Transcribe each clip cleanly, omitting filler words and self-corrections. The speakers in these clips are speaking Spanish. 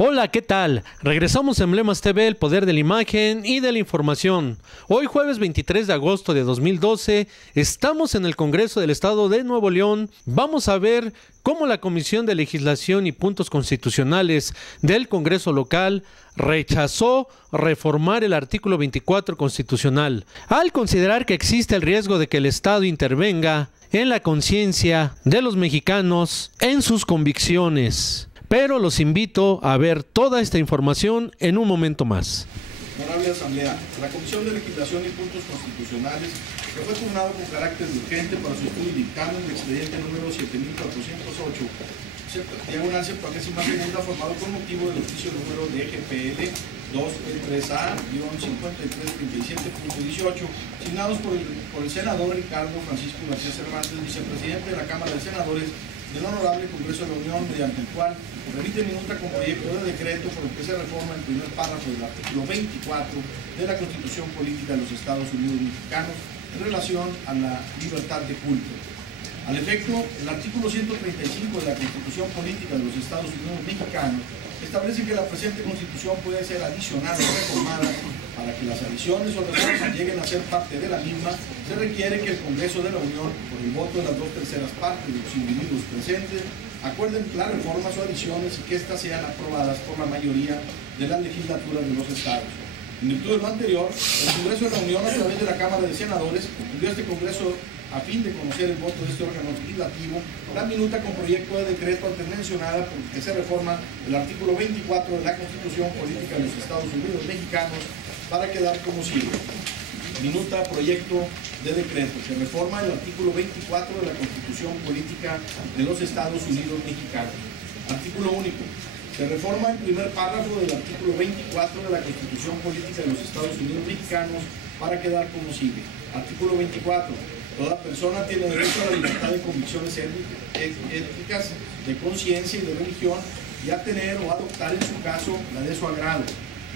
Hola, ¿qué tal? Regresamos a Emblemas TV, el poder de la imagen y de la información. Hoy jueves 23 de agosto de 2012, estamos en el Congreso del Estado de Nuevo León. Vamos a ver cómo la Comisión de Legislación y Puntos Constitucionales del Congreso local rechazó reformar el artículo 24 constitucional, al considerar que existe el riesgo de que el Estado intervenga en la conciencia de los mexicanos en sus convicciones. Pero los invito a ver toda esta información en un momento más. Honorable Asamblea, la Comisión de Legislación y Puntos Constitucionales, que fue turnado con carácter urgente para su estudio y dictamen de expediente número 7408, diagonal 73ª, formado con motivo del oficio número de GPL 2-3A-5337.18, signados por el senador Ricardo Francisco García Cervantes, vicepresidente de la Cámara de Senadores del Honorable Congreso de la Unión, mediante el cual remite minuta con proyecto de decreto por el que se reforma el primer párrafo del artículo 24 de la Constitución Política de los Estados Unidos Mexicanos en relación a la libertad de culto. Al efecto, el artículo 135 de la Constitución Política de los Estados Unidos Mexicanos establece que la presente Constitución puede ser adicionada o reformada. Para que las adiciones o reformas lleguen a ser parte de la misma, se requiere que el Congreso de la Unión, por el voto de las 2/3 partes de los individuos presentes, acuerden las reformas o adiciones y que éstas sean aprobadas por la mayoría de las legislaturas de los estados. En virtud de lo anterior, el Congreso de la Unión, a través de la Cámara de Senadores, envió a este Congreso, a fin de conocer el voto de este órgano legislativo, la minuta con proyecto de decreto antes mencionada, por el que se reforma el artículo 24 de la Constitución Política de los Estados Unidos Mexicanos, para quedar como sigue. Minuta, proyecto de decreto. Se reforma el artículo 24 de la Constitución Política de los Estados Unidos Mexicanos. Artículo único. Se reforma el primer párrafo del artículo 24 de la Constitución Política de los Estados Unidos Mexicanos para quedar como sigue. Artículo 24. Toda persona tiene derecho a la libertad de convicciones éticas, de conciencia y de religión, y a tener o adoptar en su caso la de su agrado.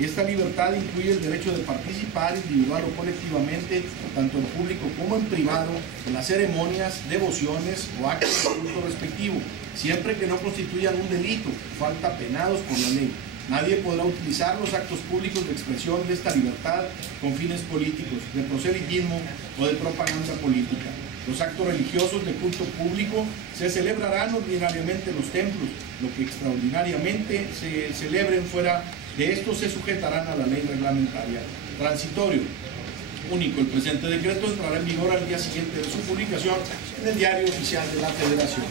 Esta libertad incluye el derecho de participar individual o colectivamente, tanto en público como en privado, en las ceremonias, devociones o actos de culto respectivo, siempre que no constituyan un delito, falta penados por la ley. Nadie podrá utilizar los actos públicos de expresión de esta libertad con fines políticos, de proselitismo o de propaganda política. Los actos religiosos de culto público se celebrarán ordinariamente en los templos, lo que extraordinariamente se celebren fuera de estos se sujetarán a la ley reglamentaria. Transitorio. Único. El presente decreto entrará en vigor al día siguiente de su publicación en el Diario Oficial de la Federación.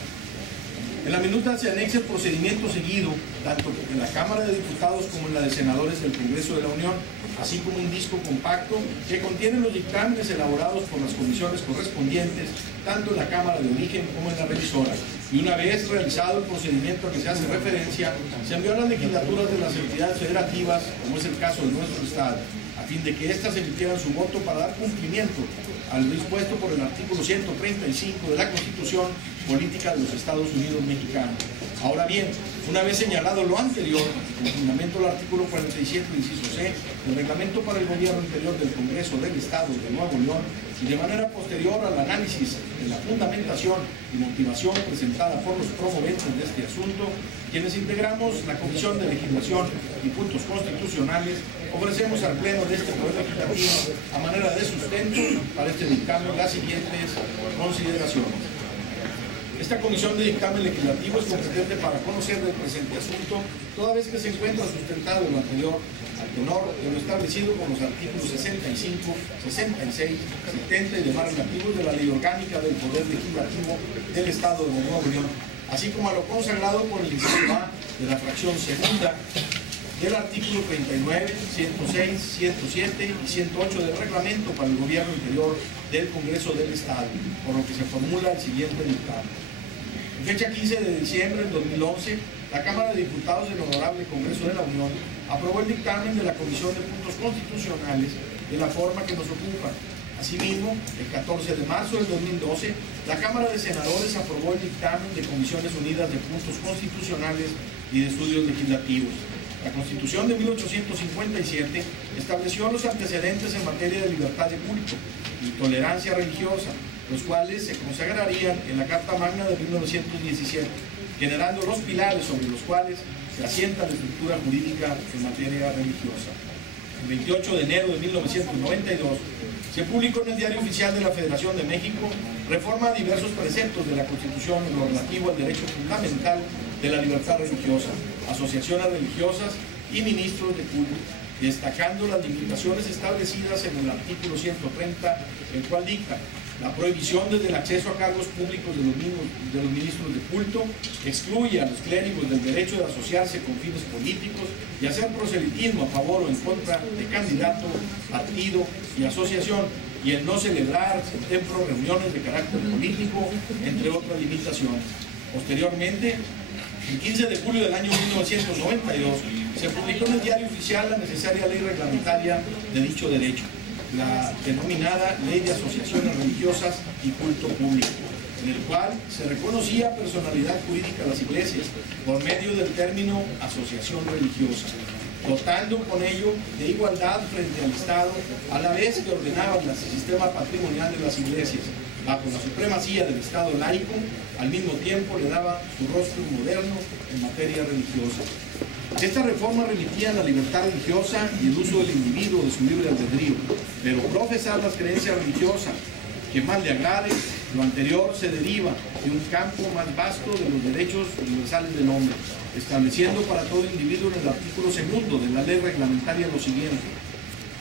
En la minuta se anexa el procedimiento seguido, tanto en la Cámara de Diputados como en la de Senadores del Congreso de la Unión, así como un disco compacto que contiene los dictámenes elaborados por las comisiones correspondientes, tanto en la Cámara de Origen como en la revisora. Y una vez realizado el procedimiento a que se hace referencia, se envió a las legislaturas de las entidades federativas, como es el caso de nuestro Estado, a fin de que éstas emitieran su voto para dar cumplimiento al dispuesto por el artículo 135 de la Constitución Política de los Estados Unidos Mexicanos. Ahora bien, una vez señalado lo anterior, en fundamento del artículo 47, inciso C, del Reglamento para el Gobierno Interior del Congreso del Estado de Nuevo León, y de manera posterior al análisis de la fundamentación y motivación presentada por los promoventes de este asunto, quienes integramos la Comisión de Legislación y Puntos Constitucionales, ofrecemos al Pleno de este Poder Legislativo, a manera de sustento para este dictamen, las siguientes consideraciones. Esta Comisión de Dictamen Legislativo es competente para conocer del presente asunto, toda vez que se encuentra sustentado en lo anterior al tenor de lo establecido con los artículos 65, 66, 70 y demás relativos de la Ley Orgánica del Poder Legislativo del Estado de Nuevo León, así como a lo consagrado por el inciso A de la fracción segunda del artículo 39, 106, 107 y 108 del Reglamento para el Gobierno Interior del Congreso del Estado, por lo que se formula el siguiente dictamen. En fecha 15 de diciembre del 2011, la Cámara de Diputados del Honorable Congreso de la Unión aprobó el dictamen de la Comisión de Puntos Constitucionales de la forma que nos ocupa. Asimismo, el 14 de marzo del 2012, la Cámara de Senadores aprobó el dictamen de Comisiones Unidas de Puntos Constitucionales y de Estudios Legislativos. La Constitución de 1857 estableció los antecedentes en materia de libertad de culto y tolerancia religiosa, los cuales se consagrarían en la Carta Magna de 1917. generando los pilares sobre los cuales se asienta la estructura jurídica en materia religiosa. El 28 de enero de 1992 se publicó en el Diario Oficial de la Federación de México reforma a diversos preceptos de la Constitución en lo relativo al derecho fundamental de la libertad religiosa, asociaciones religiosas y ministros de culto, destacando las limitaciones establecidas en el artículo 130, el cual dicta la prohibición desde el acceso a cargos públicos de los ministros de culto, excluye a los clérigos del derecho de asociarse con fines políticos y hacer proselitismo a favor o en contra de candidato, partido y asociación, y el no celebrar en templos reuniones de carácter político, entre otras limitaciones. Posteriormente, el 15 de julio del año 1992, se publicó en el Diario Oficial la necesaria ley reglamentaria de dicho derecho, la denominada Ley de Asociaciones Religiosas y Culto Público, en el cual se reconocía personalidad jurídica a las iglesias por medio del término asociación religiosa, dotando con ello de igualdad frente al Estado, a la vez que ordenaba el sistema patrimonial de las iglesias, bajo la supremacía del Estado laico. Al mismo tiempo le daba su rostro moderno en materia religiosa. Esta reforma remitía a la libertad religiosa y el uso del individuo de su libre albedrío, pero profesar las creencias religiosas que más le agrade. Lo anterior se deriva de un campo más vasto de los derechos universales del hombre, estableciendo para todo individuo en el artículo 2 de la ley reglamentaria lo siguiente: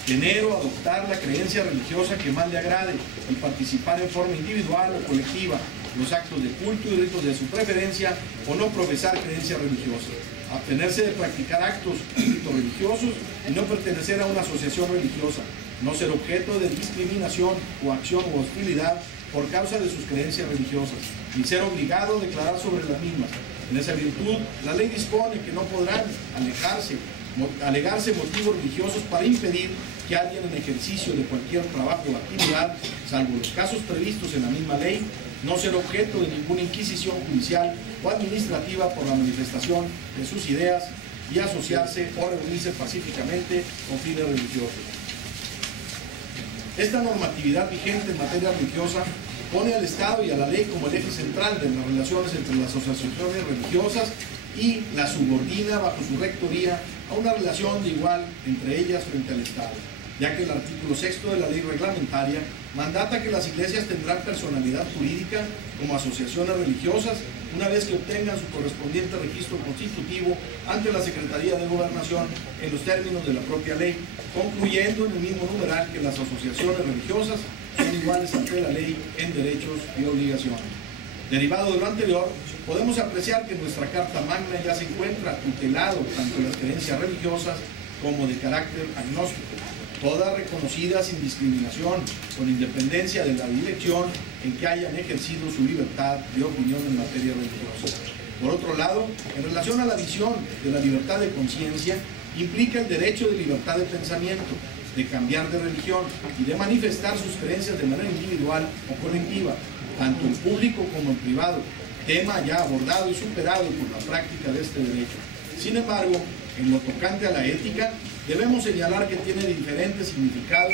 tener o adoptar la creencia religiosa que más le agrade y participar en forma individual o colectiva en los actos de culto y ritos de su preferencia, o no profesar creencia religiosa, abstenerse de practicar actos y ritos religiosos y no pertenecer a una asociación religiosa, no ser objeto de discriminación o acción o hostilidad por causa de sus creencias religiosas, ni ser obligado a declarar sobre las mismas. En esa virtud, la ley dispone que no podrán alegarse motivos religiosos para impedir que alguien en ejercicio de cualquier trabajo o actividad, salvo los casos previstos en la misma ley, no ser objeto de ninguna inquisición judicial o administrativa por la manifestación de sus ideas y asociarse o reunirse pacíficamente con fines religiosos. Esta normatividad vigente en materia religiosa pone al Estado y a la ley como el eje central de las relaciones entre las asociaciones religiosas y la subordina bajo su rectoría a una relación de igual entre ellas frente al Estado, ya que el artículo 6 de la ley reglamentaria mandata que las iglesias tendrán personalidad jurídica como asociaciones religiosas una vez que obtengan su correspondiente registro constitutivo ante la Secretaría de Gobernación en los términos de la propia ley, concluyendo en el mismo numeral que las asociaciones religiosas son iguales ante la ley en derechos y obligaciones. Derivado de lo anterior, podemos apreciar que nuestra Carta Magna ya se encuentra tutelado tanto en las creencias religiosas como de carácter agnóstico, todas reconocidas sin discriminación, con independencia de la dirección en que hayan ejercido su libertad de opinión en materia religiosa. Por otro lado, en relación a la visión de la libertad de conciencia, implica el derecho de libertad de pensamiento, de cambiar de religión y de manifestar sus creencias de manera individual o colectiva, tanto en público como en privado, tema ya abordado y superado por la práctica de este derecho. Sin embargo, en lo tocante a la ética, debemos señalar que tiene diferentes significados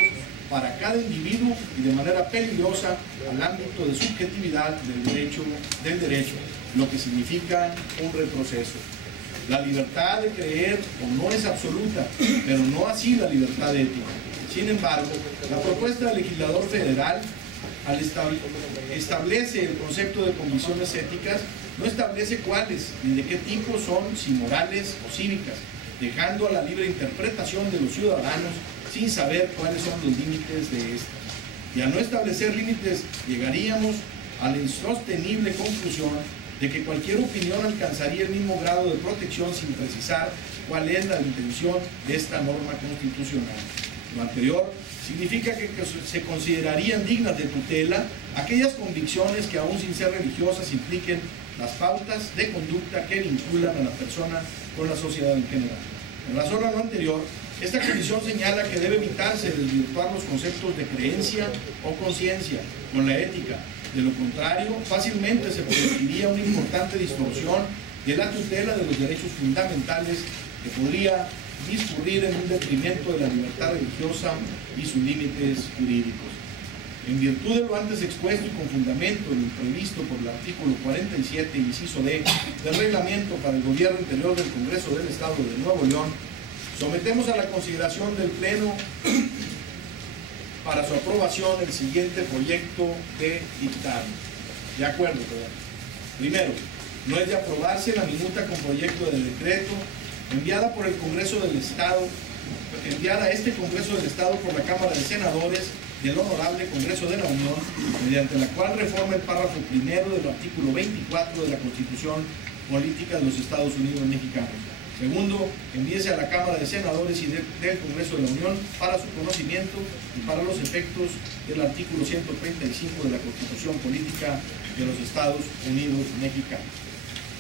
para cada individuo y de manera peligrosa al ámbito de subjetividad del derecho, lo que significa un retroceso. La libertad de creer o no es absoluta, pero no así la libertad ética. Sin embargo, la propuesta del legislador federal, al establece el concepto de convicciones éticas, no establece cuáles ni de qué tipo son, si morales o cívicas, dejando a la libre interpretación de los ciudadanos sin saber cuáles son los límites de estas. Y al no establecer límites, llegaríamos a la insostenible conclusión de que cualquier opinión alcanzaría el mismo grado de protección sin precisar cuál es la intención de esta norma constitucional. Lo anterior significa que se considerarían dignas de tutela aquellas convicciones que, aún sin ser religiosas, impliquen las pautas de conducta que vinculan a la persona con la sociedad en general. En razón a lo anterior, esta comisión señala que debe evitarse desvirtuar los conceptos de creencia o conciencia con la ética. De lo contrario, fácilmente se produciría una importante distorsión de la tutela de los derechos fundamentales que podría discurrir en un detrimento de la libertad religiosa y sus límites jurídicos. En virtud de lo antes expuesto y con fundamento en lo previsto por el artículo 47, inciso D, del reglamento para el gobierno interior del Congreso del Estado de Nuevo León, sometemos a la consideración del Pleno para su aprobación el siguiente proyecto de dictamen. De acuerdo, ¿verdad? Primero, no es de aprobarse la minuta con proyecto de decreto enviada por el Congreso del Estado, enviada a este Congreso del Estado por la Cámara de Senadores del Honorable Congreso de la Unión, mediante la cual reforma el párrafo primero del artículo 24 de la Constitución Política de los Estados Unidos Mexicanos. Segundo, envíese a la Cámara de Senadores y del Congreso de la Unión para su conocimiento y para los efectos del artículo 135 de la Constitución Política de los Estados Unidos Mexicanos.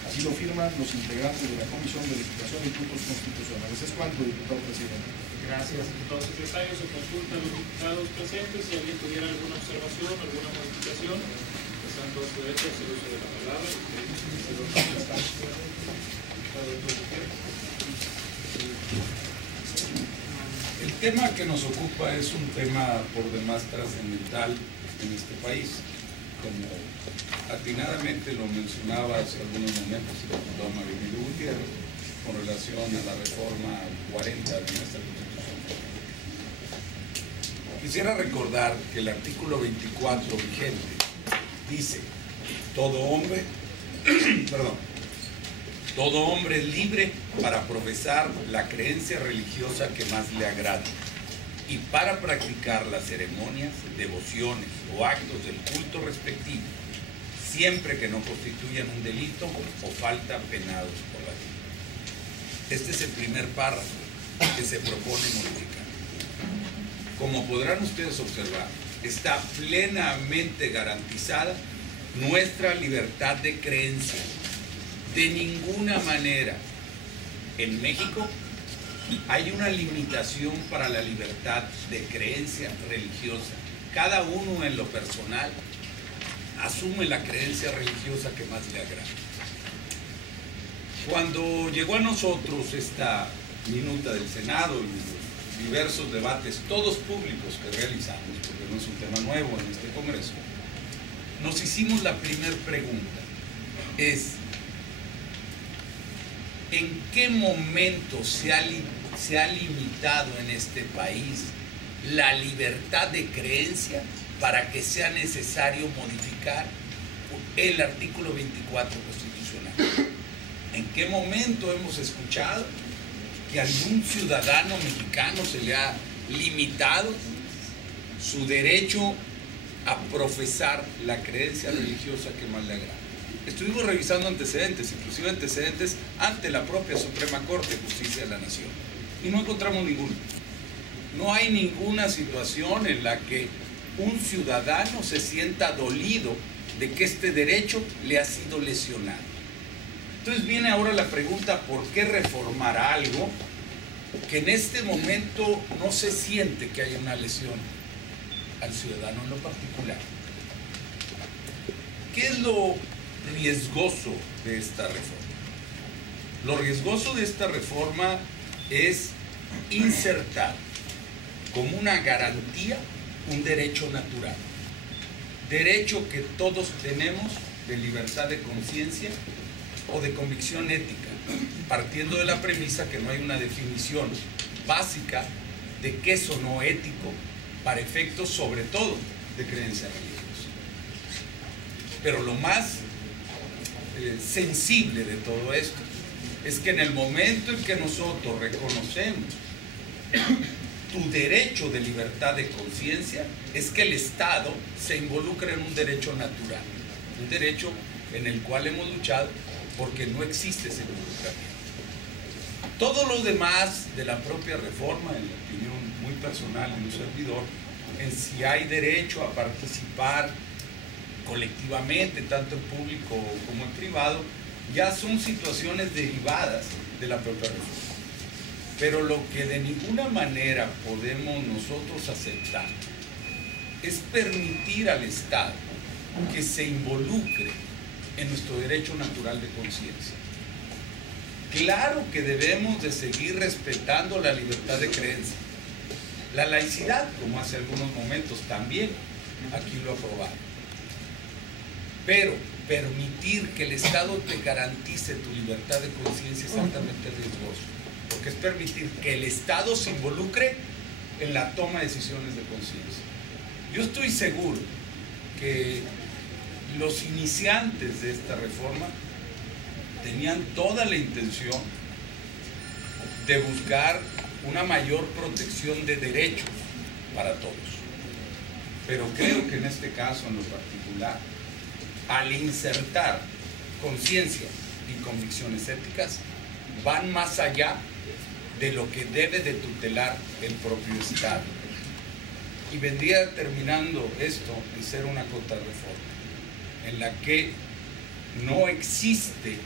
Así lo firman los integrantes de la Comisión de Legislación y Puntos Constitucionales. Es cuanto, diputado presidente. Gracias, diputado secretario. Se consulta a los diputados presentes si alguien tuviera alguna observación, alguna modificación. Están todos su derecho a hacer uso de la palabra. El tema que nos ocupa es un tema por demás trascendental en este país. Como atinadamente lo mencionaba hace algunos momentos el diputado Mario Gutiérrez, con relación a la reforma 40 de nuestra Constitución. Quisiera recordar que el artículo 24 vigente dice: todo hombre es libre para profesar la creencia religiosa que más le agrade y para practicar las ceremonias, devociones o actos del culto respectivo, siempre que no constituyan un delito o falta penados por la ley. Este es el primer párrafo que se propone modificar. Como podrán ustedes observar, está plenamente garantizada nuestra libertad de creencia. De ninguna manera en México hay una limitación para la libertad de creencia religiosa. Cada uno en lo personal asume la creencia religiosa que más le agrada. Cuando llegó a nosotros esta minuta del Senado y los diversos debates, todos públicos que realizamos, porque no es un tema nuevo en este Congreso, nos hicimos la primera pregunta, es: ¿en qué momento se ha limitado en este país la libertad de creencia para que sea necesario modificar el artículo 24 constitucional? ¿En qué momento hemos escuchado que a algún ciudadano mexicano se le ha limitado su derecho a profesar la creencia religiosa que más le agrada? Estuvimos revisando antecedentes, inclusive antecedentes ante la propia Suprema Corte de Justicia de la Nación, y no encontramos ninguno. No hay ninguna situación en la que un ciudadano se sienta dolido de que este derecho le ha sido lesionado. Entonces viene ahora la pregunta: ¿por qué reformar algo que en este momento no se siente que haya una lesión al ciudadano en lo particular? ¿Qué es lo riesgoso de esta reforma? Lo riesgoso de esta reforma es insertar como una garantía un derecho natural, derecho que todos tenemos de libertad de conciencia o de convicción ética, partiendo de la premisa que no hay una definición básica de qué es o no ético para efectos sobre todo de creencia religiosa. Pero lo más sensible de todo esto es que en el momento en que nosotros reconocemos tu derecho de libertad de conciencia, es que el Estado se involucra en un derecho natural, un derecho en el cual hemos luchado porque no existe ese involucramiento. Todo lo demás de la propia reforma, en la opinión muy personal de un servidor, en si hay derecho a participar colectivamente, tanto en público como en privado, ya son situaciones derivadas de la propia reforma. Pero lo que de ninguna manera podemos nosotros aceptar es permitir al Estado que se involucre en nuestro derecho natural de conciencia. Claro que debemos de seguir respetando la libertad de creencia, la laicidad, como hace algunos momentos también, aquí lo aprobaron. Pero permitir que el Estado te garantice tu libertad de conciencia es altamente riesgoso, porque es permitir que el Estado se involucre en la toma de decisiones de conciencia. Yo estoy seguro que los iniciantes de esta reforma tenían toda la intención de buscar una mayor protección de derechos para todos. Pero creo que en este caso en lo particular, al insertar conciencia y convicciones éticas, van más allá de lo que debe de tutelar el propio Estado. Y vendría terminando esto en ser una contrarreforma, en la que no existe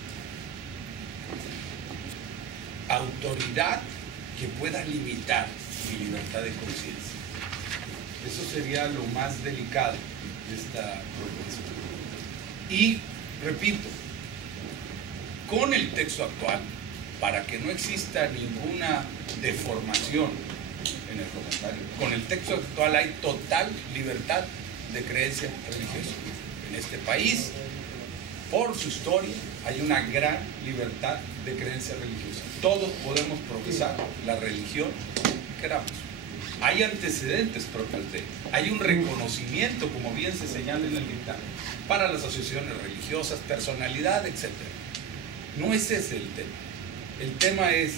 autoridad que pueda limitar mi libertad de conciencia. Eso sería lo más delicado de esta propuesta. Y, repito, con el texto actual, para que no exista ninguna deformación en el comentario, con el texto actual hay total libertad de creencia religiosa. En este país, por su historia, hay una gran libertad de creencia religiosa. Todos podemos profesar la religión que queramos. Hay antecedentes propios de él. Hay un reconocimiento, como bien se señala en el dictamen, para las asociaciones religiosas, personalidad, etc. No es ese el tema. El tema es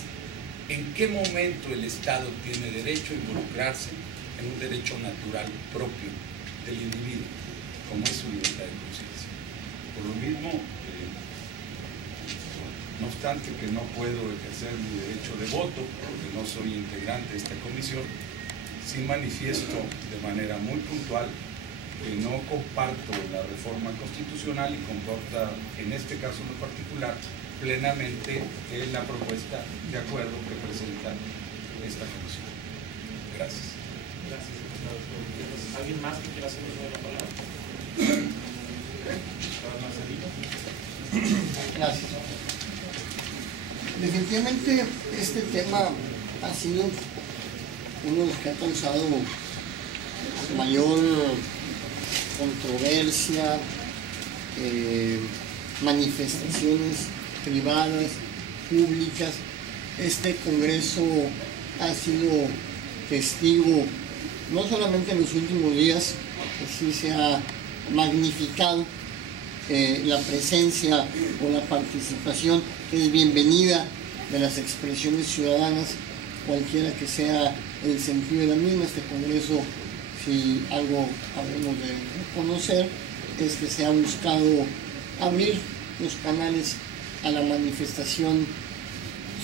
en qué momento el Estado tiene derecho a involucrarse en un derecho natural propio del individuo, como es su libertad de conciencia. Por lo mismo, no obstante que no puedo ejercer mi derecho de voto, porque no soy integrante de esta comisión, sí manifiesto de manera muy puntual que no comparto la reforma constitucional y comporta, en este caso en particular, plenamente la propuesta de acuerdo que presenta esta comisión. Gracias. Gracias, diputado. ¿Alguien más que quiera hacer uso de la palabra? Gracias. Definitivamente este tema ha sido uno de los que ha causado mayor controversia, manifestaciones privadas, públicas. Este Congreso ha sido testigo, no solamente en los últimos días, que sí se ha magnificado la presencia o la participación, que es bienvenida, de las expresiones ciudadanas, cualquiera que sea el sentido de la misma. Este Congreso, si algo habremos de reconocer, es que se ha buscado abrir los canales a la manifestación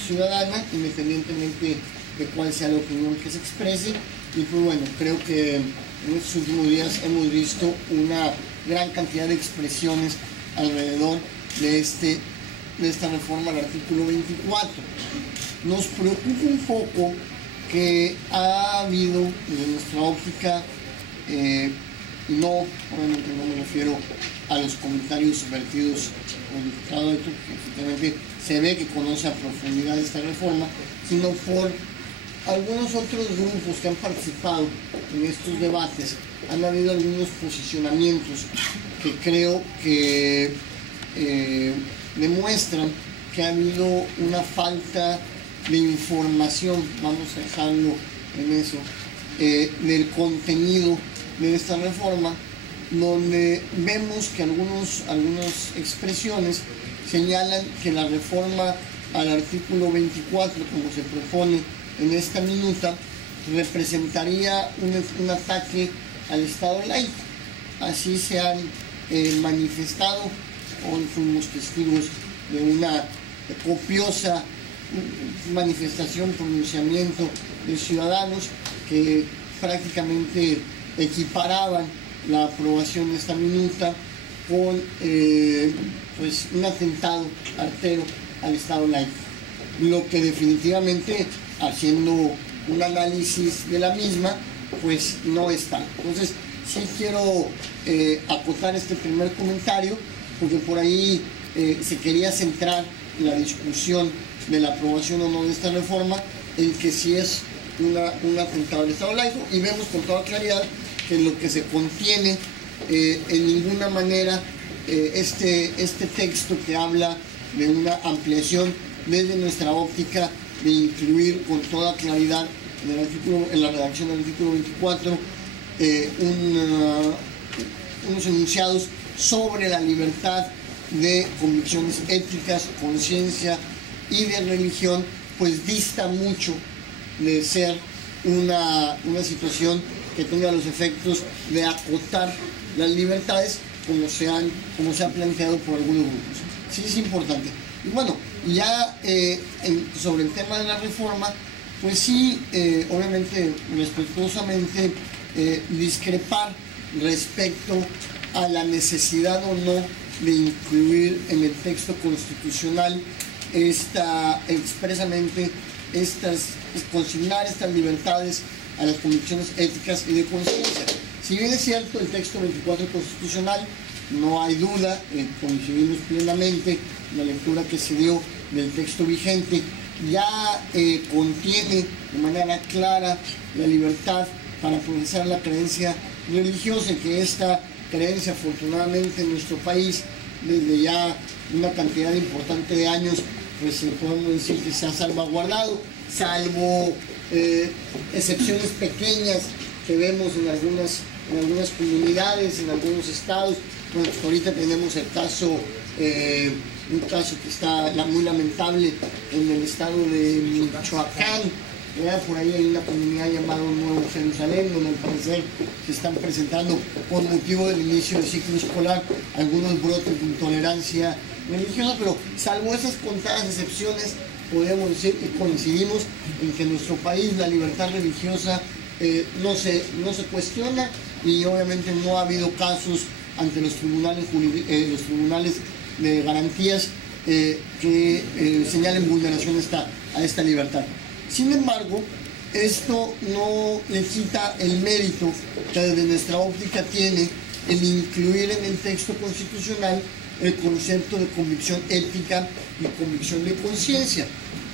ciudadana, independientemente de cuál sea la opinión que se exprese. Y pues bueno, creo que en estos últimos días hemos visto una gran cantidad de expresiones alrededor de esta reforma al artículo 24. Nos preocupa un poco que ha habido, desde nuestra óptica, obviamente no me refiero a los comentarios vertidos por el diputado Héctor, que efectivamente se ve que conoce a profundidad esta reforma, sino por algunos otros grupos que han participado en estos debates. Han habido algunos posicionamientos que creo que demuestran que ha habido una falta de información, vamos a dejarlo en eso, del contenido de esta reforma, donde vemos que algunas expresiones señalan que la reforma al artículo 24, como se propone en esta minuta, representaría un ataque al Estado laico. Así se han manifestado. Hoy fuimos testigos de una copiosa manifestación, pronunciamiento de ciudadanos que prácticamente equiparaban la aprobación de esta minuta con un atentado artero al Estado laico, lo que definitivamente, haciendo un análisis de la misma, pues no está. Entonces sí quiero acotar este primer comentario, porque por ahí se quería centrar la discusión de la aprobación o no de esta reforma en que si es un atentado al Estado laico, y vemos con toda claridad que lo que se contiene en ninguna manera este texto que habla de una ampliación desde nuestra óptica de incluir con toda claridad en la redacción del artículo 24 unos enunciados sobre la libertad de convicciones éticas, conciencia y de religión, pues dista mucho de ser una situación que tenga los efectos de acotar las libertades como se ha planteado por algunos grupos. Sí, es importante. Y bueno, ya sobre el tema de la reforma, pues sí, obviamente, respetuosamente, discrepar respecto a la necesidad o no de incluir en el texto constitucional expresamente consignar estas libertades a las convicciones éticas y de conciencia. Si bien es cierto, el texto 24 constitucional, no hay duda, coincidimos plenamente en la lectura que se dio del texto vigente, ya contiene de manera clara la libertad para profesar la creencia religiosa, que esta creencia, afortunadamente, en nuestro país, desde ya una cantidad importante de años, pues podemos decir que se ha salvaguardado, salvo excepciones pequeñas que vemos en algunas comunidades, en algunos estados. Bueno, pues ahorita tenemos el caso, un caso que está muy lamentable en el estado de Michoacán. Por ahí hay una comunidad llamada Nuevo Jerusalén, donde al parecer se están presentando, por motivo del inicio del ciclo escolar, algunos brotes de intolerancia religiosa, pero salvo esas contadas excepciones, podemos decir que coincidimos en que en nuestro país la libertad religiosa no se cuestiona, y obviamente no ha habido casos ante los tribunales de garantías que señalen vulneración a esta libertad. Sin embargo, esto no le quita el mérito que desde nuestra óptica tiene el incluir en el texto constitucional el concepto de convicción ética y convicción de conciencia,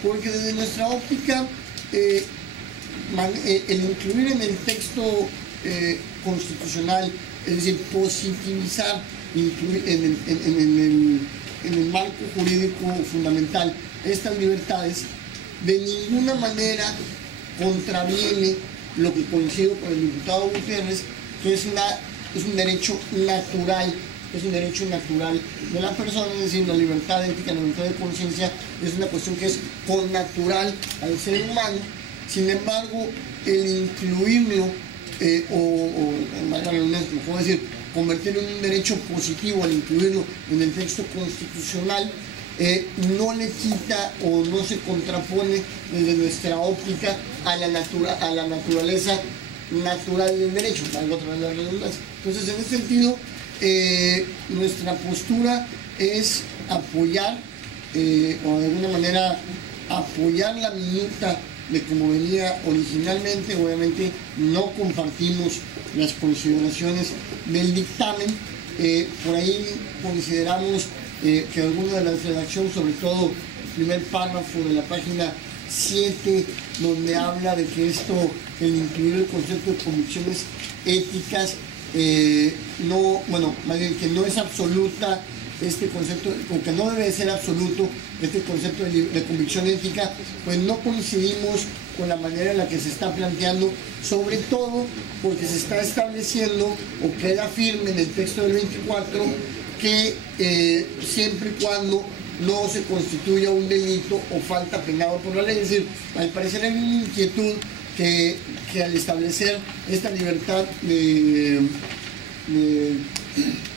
porque desde nuestra óptica el incluir en el texto constitucional, es decir, positivizar, incluir en el marco jurídico fundamental estas libertades, de ninguna manera contraviene lo que coincido con el diputado Gutiérrez, que es un derecho natural, de la persona, es decir, la libertad ética, la libertad de conciencia es una cuestión que es connatural al ser humano. Sin embargo, el incluirlo, mejor decir, convertirlo en un derecho positivo al incluirlo en el texto constitucional, no le quita o no se contrapone desde nuestra óptica a la naturaleza natural del derecho, valga otra vez la redundancia. Entonces, en ese sentido, nuestra postura es apoyar, o de alguna manera apoyar la minuta de como venía originalmente. Obviamente no compartimos las consideraciones del dictamen. Por ahí consideramos que alguna de las redacciones, sobre todo el primer párrafo de la página 7, donde habla de que el incluir el concepto de convicciones éticas, más bien que no es absoluta este concepto, o que no debe ser absoluto este concepto de convicción ética, pues no coincidimos con la manera en la que se está planteando, sobre todo porque se está estableciendo o queda firme en el texto del 24 que siempre y cuando no se constituya un delito o falta penado por la ley. Es decir, al parecer hay una inquietud que al establecer esta libertad de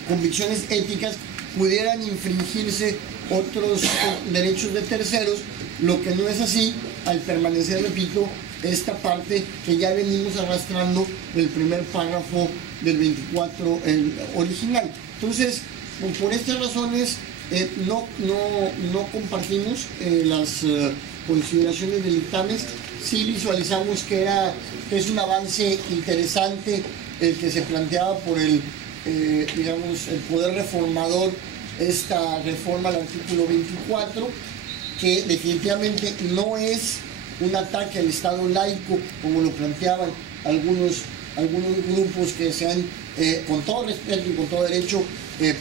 convicciones éticas pudieran infringirse otros derechos de terceros, lo que no es así al permanecer, repito, esta parte que ya venimos arrastrando del primer párrafo del 24 original. Entonces, por estas razones no compartimos las consideraciones del dictamen. Sí visualizamos que es un avance interesante el que se planteaba por el poder reformador, esta reforma al artículo 24, que definitivamente no es un ataque al Estado laico, como lo planteaban algunos algunos grupos que se han, con todo respeto y con todo derecho,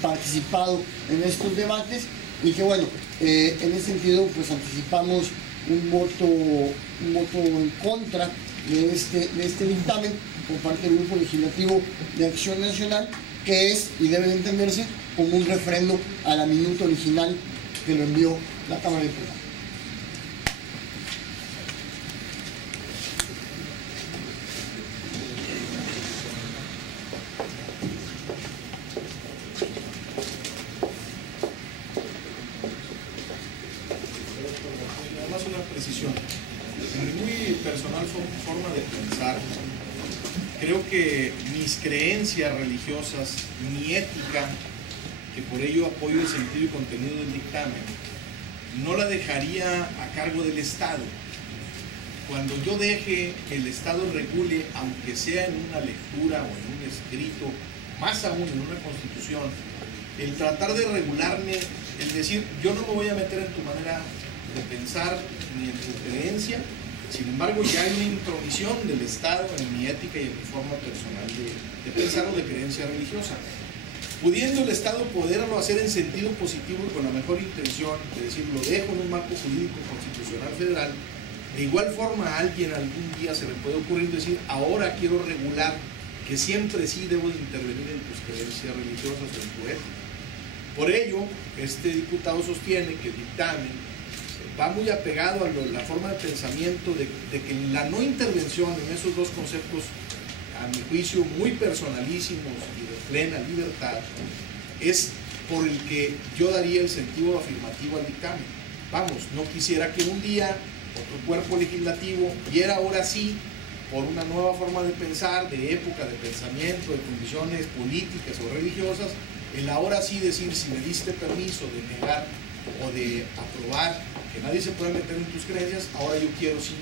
participado en estos debates, y que bueno, en ese sentido pues anticipamos un voto en contra de este dictamen por parte del Grupo Legislativo de Acción Nacional, que es y debe de entenderse como un refrendo a la minuta original que lo envió la Cámara de Diputados. Además, una precisión. En mi muy personal forma de pensar, creo que mis creencias religiosas, mi ética, que por ello apoyo el sentido y contenido del dictamen, no la dejaría a cargo del Estado. Cuando yo deje que el Estado regule, aunque sea en una lectura o en un escrito, más aún en una constitución, el tratar de regularme, el decir, yo no me voy a meter en tu manera de pensar ni en tu creencia, sin embargo ya hay una intromisión del Estado en mi ética y en mi forma personal de pensar o de creencia religiosa. Pudiendo el Estado poderlo hacer en sentido positivo y con la mejor intención, de decir, lo dejo en un marco jurídico constitucional federal, de igual forma a alguien algún día se le puede ocurrir decir, ahora quiero regular que siempre sí debo de intervenir en tus creencias religiosas o en tu ética. Por ello, este diputado sostiene que el dictamen va muy apegado a la forma de pensamiento de que la no intervención en esos dos conceptos, a mi juicio, muy personalísimos y de plena libertad, es por el que yo daría el sentido afirmativo al dictamen. Vamos, no quisiera que un día otro cuerpo legislativo viera ahora sí, por una nueva forma de pensar, de época, de pensamiento, de condiciones políticas o religiosas, el ahora sí decir, si me diste permiso de negar o de aprobar que nadie se puede meter en tus creencias, ahora yo quiero sí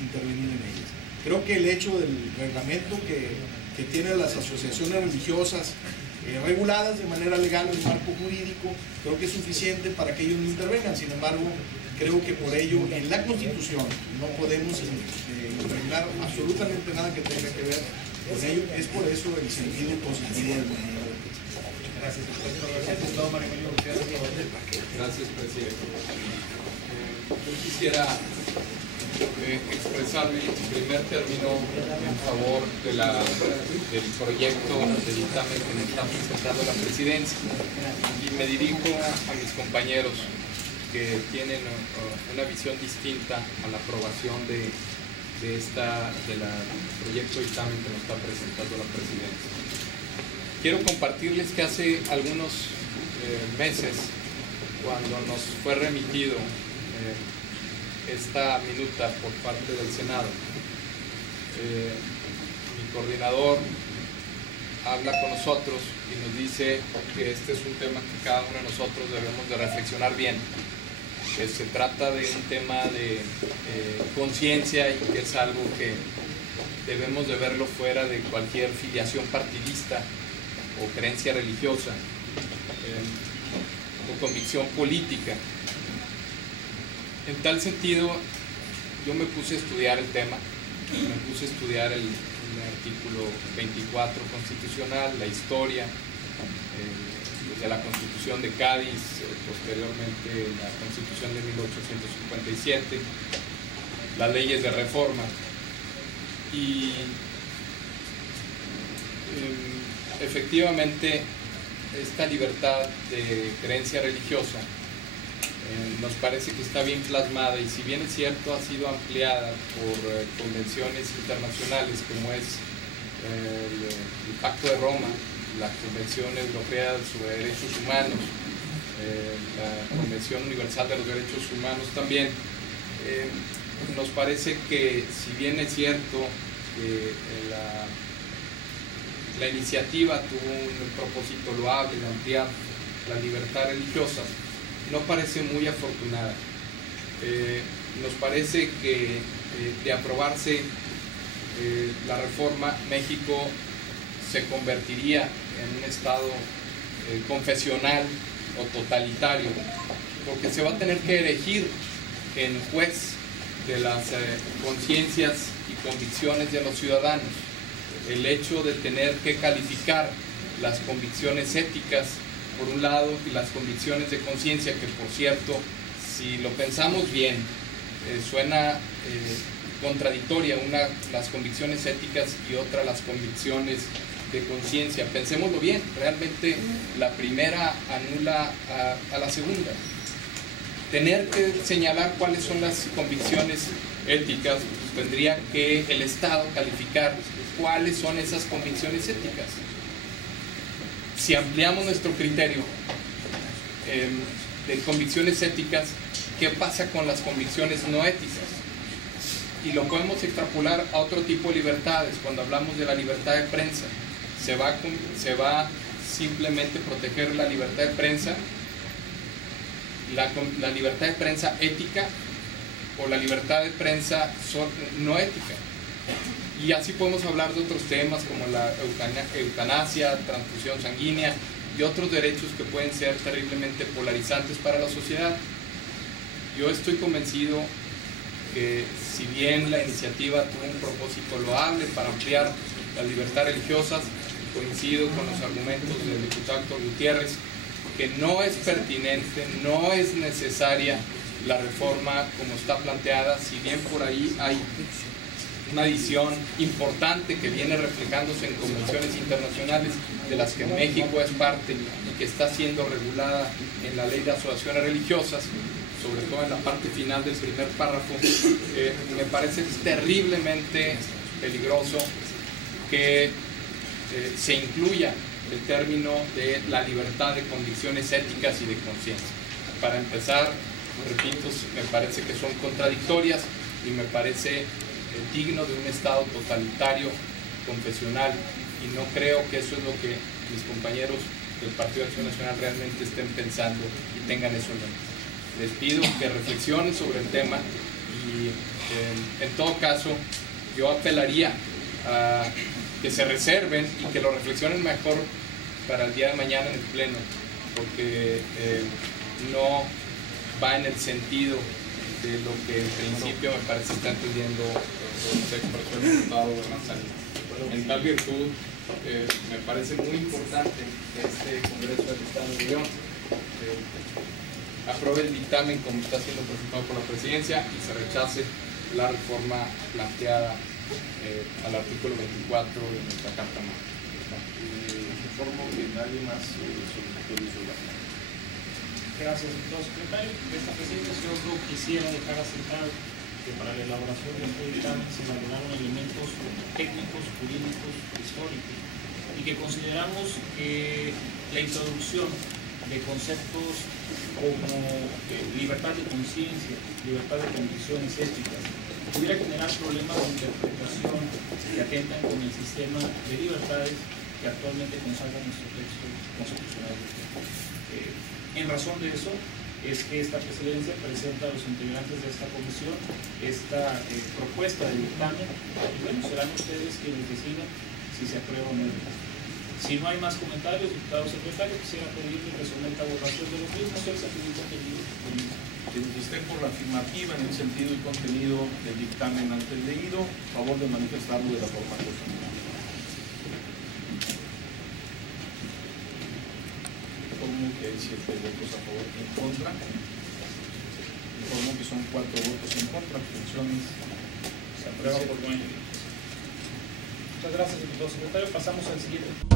intervenir en ellas. Creo que el hecho del reglamento que tienen las asociaciones religiosas reguladas de manera legal en el marco jurídico, creo que es suficiente para que ellos no intervengan. Sin embargo, creo que por ello en la Constitución no podemos regular absolutamente nada que tenga que ver con ello. Es por eso el sentido positivo del manera de pensar. Gracias, presidente. Yo quisiera expresar en primer término en favor del proyecto de dictamen que nos está presentando la presidencia, y me dirijo a mis compañeros que tienen una visión distinta a la aprobación del proyecto de dictamen que nos está presentando la presidencia. Quiero compartirles que hace algunos meses, cuando nos fue remitido esta minuta por parte del Senado, mi coordinador habla con nosotros y nos dice que este es un tema que cada uno de nosotros debemos de reflexionar bien, que se trata de un tema de conciencia y que es algo que debemos de verlo fuera de cualquier filiación partidista o creencia religiosa o convicción política. En tal sentido, yo me puse a estudiar el tema, me puse a estudiar el artículo 24 constitucional, la historia de la Constitución de Cádiz, posteriormente la Constitución de 1857, las leyes de reforma, y efectivamente esta libertad de creencia religiosa nos parece que está bien plasmada, y si bien es cierto ha sido ampliada por convenciones internacionales como es el Pacto de Roma, la Convención Europea sobre Derechos Humanos, la Convención Universal de los Derechos Humanos también, nos parece que si bien es cierto que la iniciativa tuvo un propósito loable de ampliar la libertad religiosa, no parece muy afortunada. Nos parece que de aprobarse la reforma, México se convertiría en un estado confesional o totalitario, porque se va a tener que elegir en juez de las conciencias y convicciones de los ciudadanos. el hecho de tener que calificar las convicciones éticas por un lado y las convicciones de conciencia, que por cierto, si lo pensamos bien, suena contradictoria, una las convicciones éticas y otra las convicciones de conciencia. Pensémoslo bien, realmente la primera anula a la segunda. Tener que señalar cuáles son las convicciones éticas, pues tendría que el Estado calificar cuáles son esas convicciones éticas. Si ampliamos nuestro criterio de convicciones éticas, ¿qué pasa con las convicciones no éticas? Y lo podemos extrapolar a otro tipo de libertades. Cuando hablamos de la libertad de prensa, se va simplemente proteger la libertad de prensa, la libertad de prensa ética o la libertad de prensa no ética. Y así podemos hablar de otros temas como la eutanasia, transfusión sanguínea y otros derechos que pueden ser terriblemente polarizantes para la sociedad. Yo estoy convencido que si bien la iniciativa tuvo un propósito loable para ampliar las libertades religiosas, coincido con los argumentos del diputado Héctor Gutiérrez, que no es pertinente, no es necesaria la reforma como está planteada, si bien por ahí hay una adición importante que viene reflejándose en convenciones internacionales de las que México es parte y que está siendo regulada en la Ley de Asociaciones Religiosas, sobre todo en la parte final del primer párrafo. Me parece terriblemente peligroso que se incluya el término de la libertad de convicciones éticas y de conciencia. Para empezar, repito, me parece que son contradictorias y me parece digno de un Estado totalitario, confesional, y no creo que eso es lo que mis compañeros del Partido de Acción Nacional realmente estén pensando y tengan eso en mente. Les pido que reflexionen sobre el tema y en todo caso yo apelaría a que se reserven y que lo reflexionen mejor para el día de mañana en el Pleno, porque no va en el sentido de lo que en principio me parece está entendiendo el expresó el diputado González. En tal virtud, me parece muy importante que este Congreso del Estado de León apruebe el dictamen como está siendo presentado por la Presidencia y se rechace la reforma planteada al artículo 24 de nuestra Carta Magna. Informo que nadie más solicitó el uso de la palabra. Gracias, doctor secretario. De esta presentación yo quisiera dejar asentado que para la elaboración de este dictamen se valoraron elementos técnicos, jurídicos, históricos, y que consideramos que la introducción de conceptos como libertad de conciencia, libertad de convicciones éticas, pudiera generar problemas de interpretación que atentan con el sistema de libertades que actualmente consagra nuestro texto constitucional. En razón de eso es que esta presidencia presenta a los integrantes de esta comisión esta propuesta de dictamen, y bueno, serán ustedes quienes decidan si se aprueba o no. Si no hay más comentarios, diputado secretario, quisiera pedirle que someta a votación de los mismos el sentido y contenido. Quienes estén por la afirmativa en el sentido y contenido del dictamen antes leído, favor de manifestarlo de la forma correspondiente. Informo que hay 7 votos a favor y en contra. Informo que son 4 votos en contra, abstenciones. Se aprueba por mayoría. Muchas gracias, diputado secretario. Pasamos al siguiente.